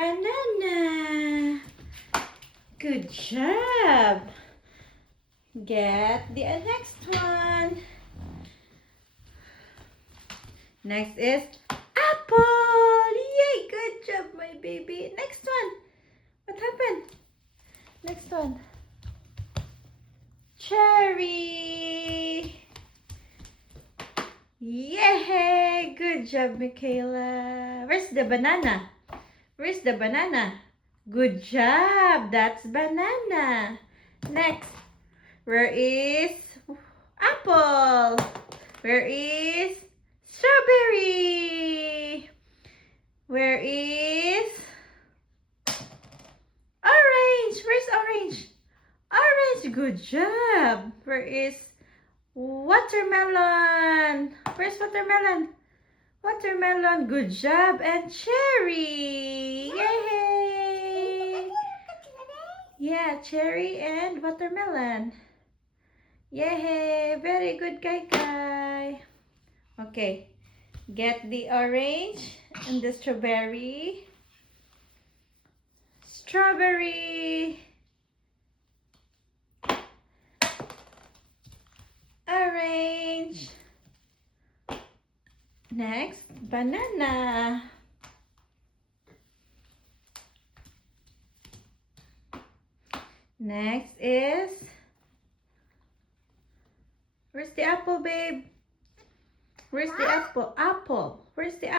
banana. Good job. Get the next one. Next is apple. Yay, good job, my baby. Next one. What happened? Next one. Cherry. Yay, good job, Michaela. Where's the banana? Where's the banana? Good job. That's banana. Next. Where is apple? Where is strawberry? Where is orange? Where's orange? Orange. Good job. Where is watermelon? Where's watermelon? Watermelon. Good job. And cherry. Yay! Yeah, cherry and watermelon. Yay! Very good, Kai. Okay. Get the orange and the strawberry. Strawberry. Orange. Next, banana. Next is, where's the apple, babe? Where's the apple? Apple. Where's the apple?